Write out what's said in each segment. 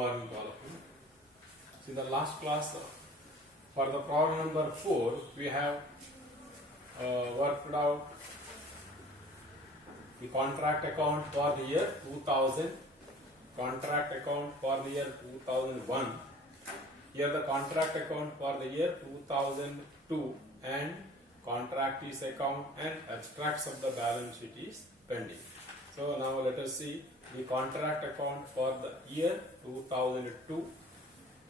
morning to all of you. So in the last class, for the problem number 4, we have worked out the contract account for the year 2000, contract account for the year 2001. Here the contract account for the year 2002 and contractees account and abstracts of the balance sheet is pending. So now let us see the contract account for the year 2002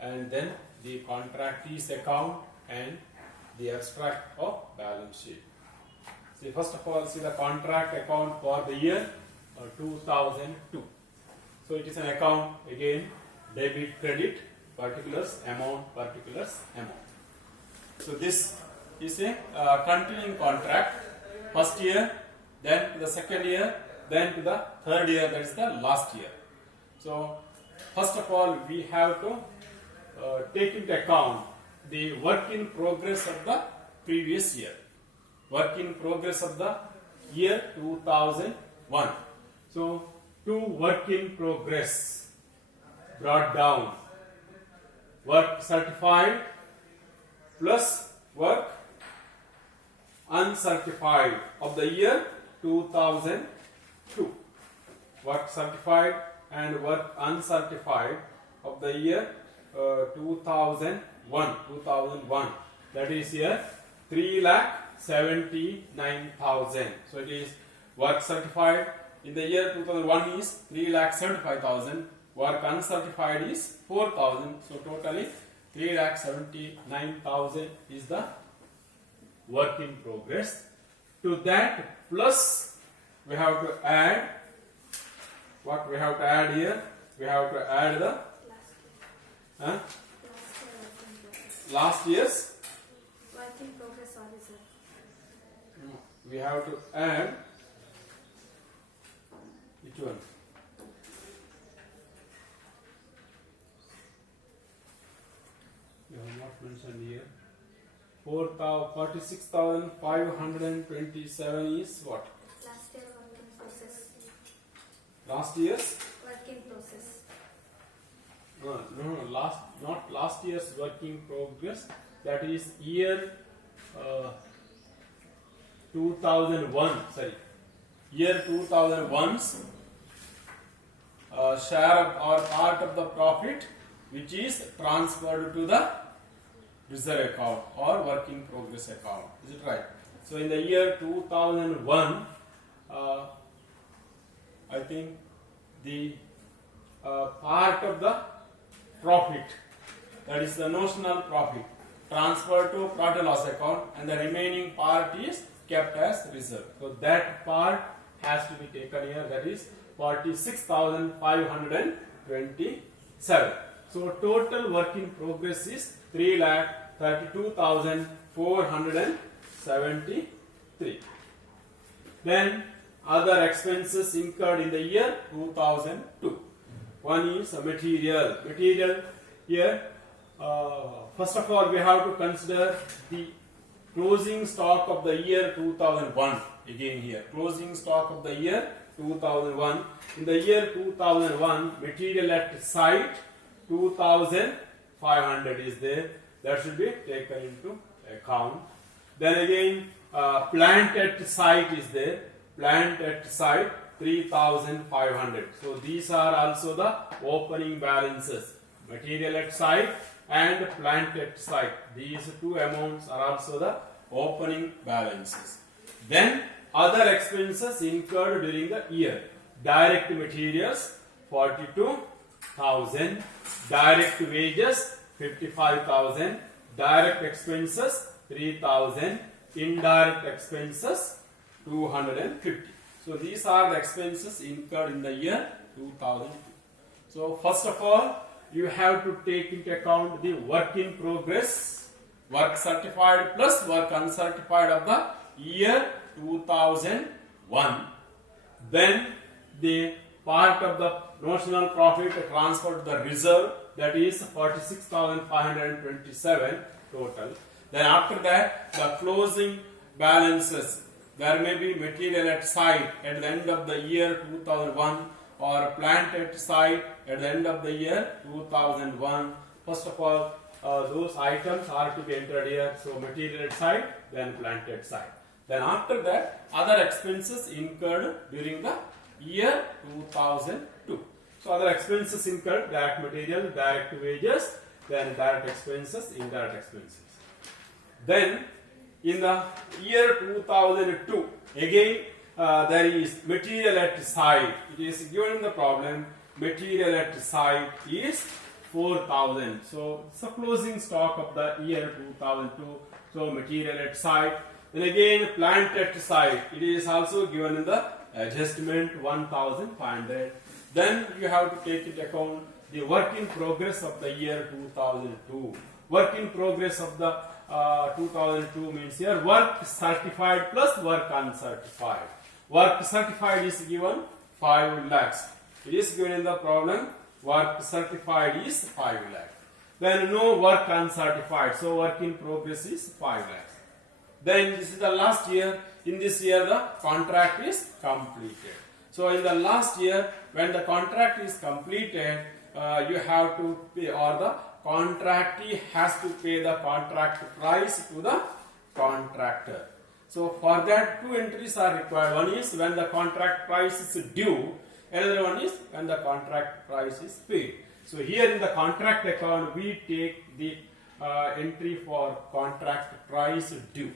and then the contractees account and the abstract of balance sheet. See, first of all, see the contract account for the year 2002. So it is an account, again, debit, credit, particulars, amount. So this is a continuing contract, first year, then to the second year, then to the third year, that is the last year. So first of all, we have to take into account the work in progress of the previous year, work in progress of the year 2001. So to work in progress brought down, work certified plus work uncertified of the year 2002, work certified and work uncertified of the year 2001, that is here 3,79,000. So it is work certified in the year 2001 is 3,75,000, work uncertified is 4,000. So totally 3,79,000 is the work in progress. To that plus we have to add, what we have to add here? We have to add the last year's work in progress. Sorry, sir. We have to add which one? You have not mentioned here. 46,527 is what? Last year work in process. Last year's? Work in process. No, not last year's work in progress. That is year 2001. Sorry, year 2001's share of, or part of the profit which is transferred to the reserve account or work in progress account. Is it right? So in the year 2001, I think the part of the profit, that is the notional profit, transferred to profit and loss account, and the remaining part is kept as reserve. So that part has to be taken here, that is 46,527. So total work in progress is 3,32,473. Then other expenses incurred in the year 2002. One is material. Material here, first of all, we have to consider the closing stock of the year 2001. Again here, closing stock of the year 2001. In the year 2001, material at site 2,500 is there. That should be taken into account. Then again, plant at site is there. Plant at site 3,500. So these are also the opening balances. Material at site and plant at site. These two amounts are also the opening balances. Then other expenses incurred during the year. Direct materials 42,000. Direct wages 55,000. Direct expenses 3,000. Indirect expenses 250. So these are the expenses incurred in the year 2002. So first of all, you have to take into account the work in progress, work certified plus work uncertified of the year 2001. Then the part of the notional profit transferred to the reserve, that is 46,527 total. Then after that, the closing balances, there may be material at site at the end of the year 2001 or plant at site at the end of the year 2001. First of all, those items are to be entered here. So material at site, then plant at site. Then after that, other expenses incurred during the year 2002. So other expenses incurred: direct material, direct wages, then direct expenses, indirect expenses. Then in the year 2002, again there is material at site. It is given in the problem, material at site is 4,000. So it's a closing stock of the year 2002. So material at site. Then again plant at site. It is also given in the adjustment 1,500. Then you have to take into account the work in progress of the year 2002. Work in progress of the 2002 means here work certified plus work uncertified. Work certified is given 5 lakhs. It is given in the problem. Work certified is 5 lakhs. Then no work uncertified. So work in progress is 5 lakhs. Then this is the last year. In this year the contract is completed. So in the last year when the contract is completed, you have to pay, or the contractee has to pay the contract price to the contractor. So for that 2 entries are required. One is when the contract price is due. Another one is when the contract price is paid. So here in the contract account we take the entry for contract price due.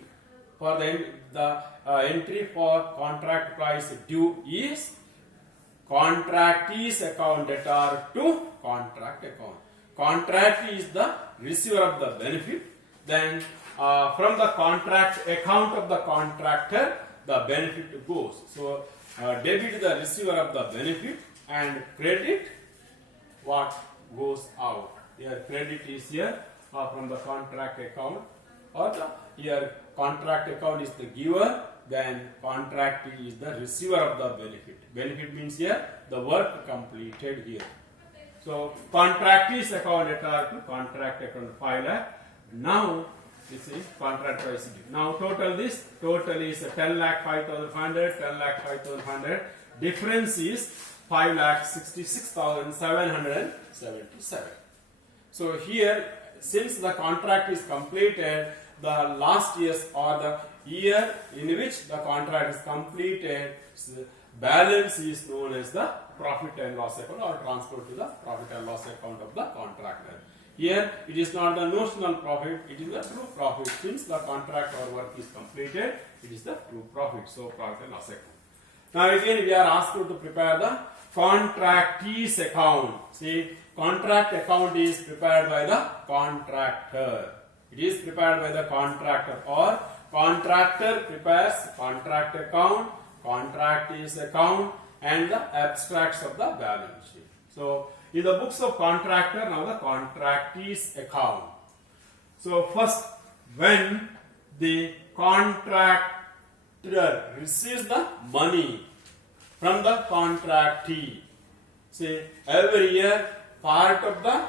For the entry for contract price due is contractee's account debtor to contract account. Contractee is the receiver of the benefit. Then from the contract account of the contractor, the benefit goes. So debit the receiver of the benefit and credit what goes out. Here credit is here from the contract account, or the here contract account is the giver, then contractee is the receiver of the benefit. Benefit means here the work completed here. So contractee's account debtor to contract account 5 lakh. Now this is contract price due. Now total is 10 lakh 5,500, 10 lakh 5,500. Difference is 5 lakh 66,777. So here, since the contract is completed, the last year's or the year in which the contract is completed, balance is known as the profit and loss account, or transferred to the profit and loss account of the contractor. Here it is not the notional profit, it is the true profit. Since the contract or work is completed, it is the true profit. So profit and loss account. Now again we are asked to prepare the contractee's account. See, contract account is prepared by the contractor. It is prepared by the contractor, or contractor prepares contract account, contractee's account, and the abstracts of the balance sheet. So in the books of contractor, now the contractee's account. So first, when the contractor receives the money from the contractee, see, every year part of the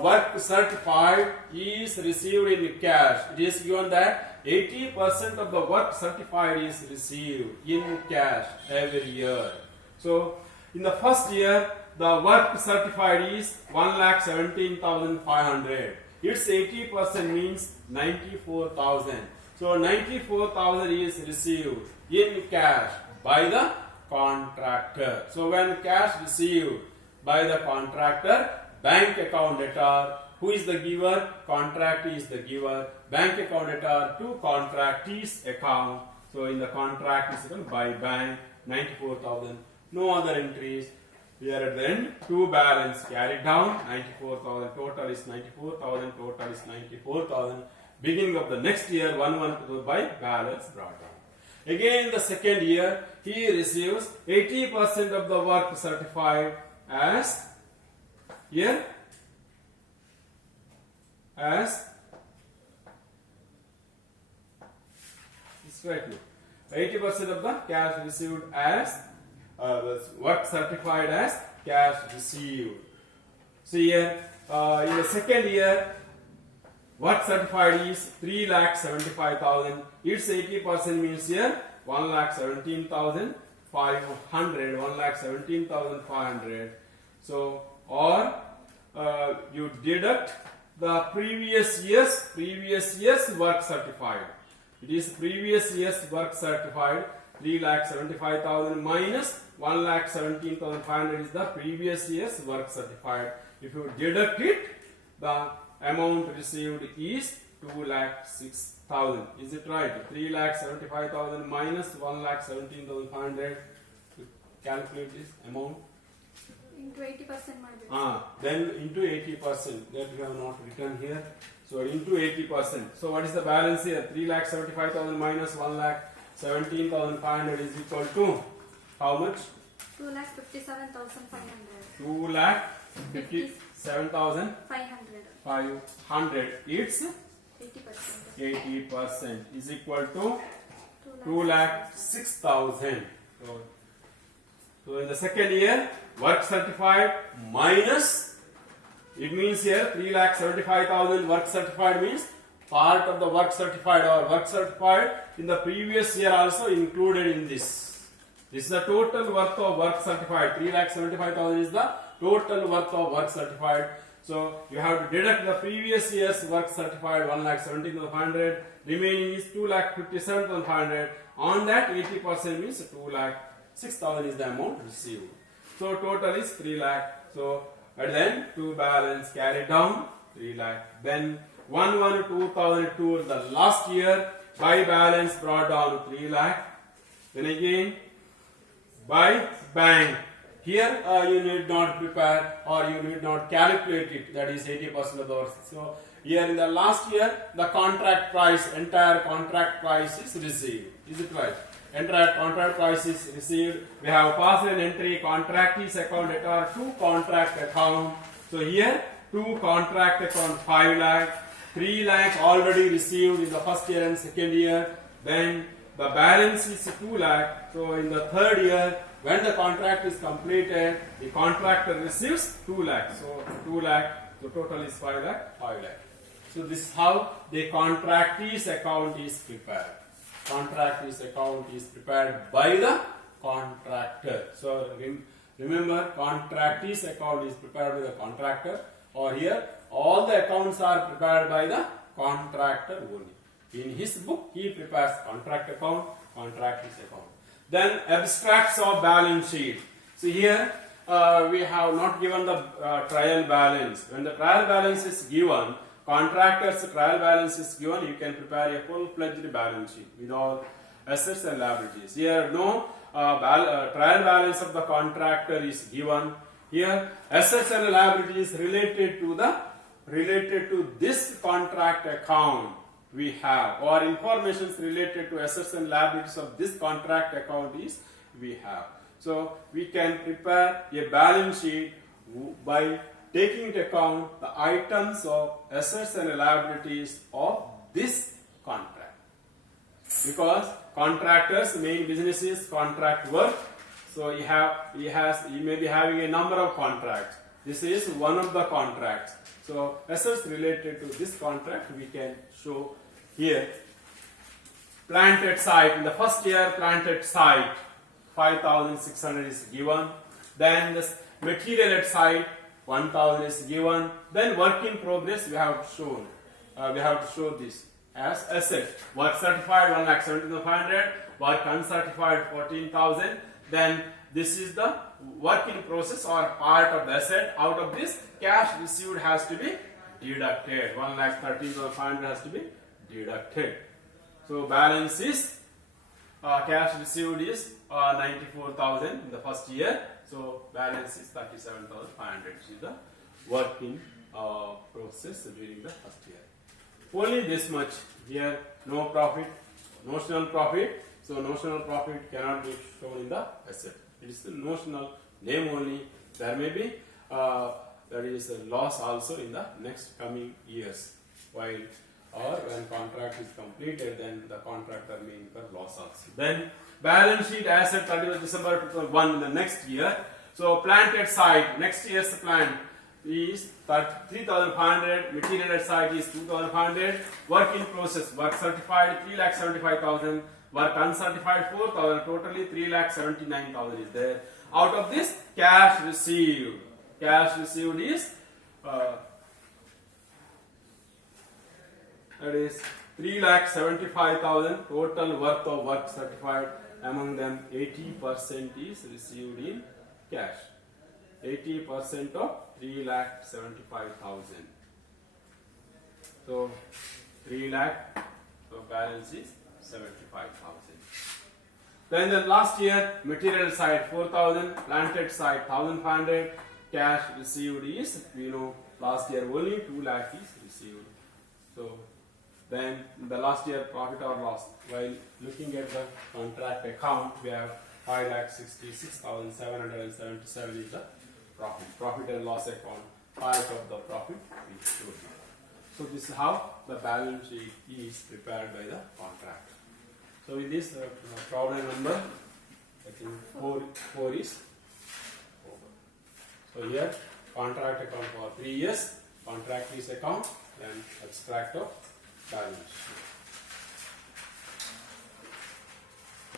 work certified is received in cash. It is given that 80% of the work certified is received in cash every year. So in the first year, the work certified is 1,17,500. Its 80% means 94,000. So 94,000 is received in cash by the contractor. So when cash received by the contractor, bank account debtor, who is the giver? Contractee is the giver. Bank account debtor to contractee's account. So in the contract is given by bank 94,000. No other entries. Here at the end, 2 balance carried down, 94,000. Total is 94,000. Total is 94,000. Beginning of the next year, 112 by balance brought down. Again, the second year, he receives 80% of the work certified as here as this right now. 80% of the cash received as work certified as cash received. So here in the second year, work certified is 3,75,000. Its 80% means here 1,17,500. 1,17,500, 1,17,500. So, or you deduct the previous year's work certified. It is previous year's work certified. 3,75,000 minus 1,17,500 is the previous year's work certified. If you deduct it, the amount received is 2,06,000. Is it right? 3,75,000 minus 1,17,500. Calculate this amount. Into 80% margin. Then into 80%. That we have not written here. So into 80%. So what is the balance here? 3,75,000 minus 1,17,500 is equal to how much? 2,57,500. 2,57,500. It's 80%. 80% is equal to 2,06,000. So in the second year, work certified minus, it means here 3,75,000 work certified means part of the work certified or work certified in the previous year also included in this. This is the total worth of work certified. 3,75,000 is the total worth of work certified. So you have to deduct the previous year's work certified 1,17,500. Remaining is 2,57,500. On that 80% means 2,06,000 is the amount received. So total is 3 lakh. So at the end to balance carried down 3 lakh. Then 1/1/2002 the last year by balance brought down 3 lakh. Then again by bank. Here you need not prepare or you need not calculate it. That is 80% of the work. So here in the last year the contract price, entire contract price is received. Is it right? Entire contract price is received. We have passed an entry contractees account at our to contract account. So here to contract account 5 lakh, 3 lakh already received in the first year and second year. Then the balance is 2 lakh. So in the third year, when the contract is completed, the contractor receives 2 lakh. So 2 lakh. So total is 5 lakh, 5 lakh. So this is how the contractees account is prepared. Contractees account is prepared by the contractor. So remember, contractees account is prepared by the contractor, or here all the accounts are prepared by the contractor only. In his book, he prepares contract account, contractees account. Then abstracts of balance sheet. So here we have not given the trial balance. When the trial balance is given, contractor's trial balance is given, you can prepare a full-fledged balance sheet with all assets and liabilities. Here no trial balance of the contractor is given. Here assets and liabilities related to this contract account we have, or information related to assets and liabilities of this contract account is we have. So we can prepare a balance sheet by taking into account the items of assets and liabilities of this contract. Because contractors' main business is contract work. So he may be having a number of contracts. This is one of the contracts. So assets related to this contract we can show here. Planted site, in the first year planted site 5,600 is given. Then this material at site 1,000 is given. Then work in progress we have shown. We have to show this as asset. Work certified 1,17,500. Work uncertified 14,000. Then this is the work in process or part of the asset. Out of this, cash received has to be deducted. 1,13,500 has to be deducted. So balance is cash received is 94,000 in the first year. So balance is 37,500. This is the work in process during the first year. Only this much here. No profit, notional profit. So notional profit cannot be shown in the asset. It is the notional name only. There may be that is a loss also in the next coming years. While or when contract is completed, then the contractor may incur loss also. Then balance sheet asset 31st December 2001 in the next year. So planted site, next year's plant is 3,500, material at site is 2,500, work in process, work certified 3,75,000, Work uncertified 4,000. Totally 3,79,000 is there. Out of this, cash received. Cash received is that is 3,75,000 total worth of work certified. Among them, 80% is received in cash. 80% of 3,75,000. So 3 lakh. So balance is 75,000. Then the last year, material side 4,000, planted side 1,500, cash received is, we know last year only 2 lakh is received. So then the last year profit or loss, while looking at the contract account, we have 5,66,777 is the profit. Profit and loss account, part of the profit is shown. So this is how the balance sheet is prepared by the contractor. So in this problem number, I think 4 is over. So here contract account for 3 years, contract lease account, then extract of balance sheet.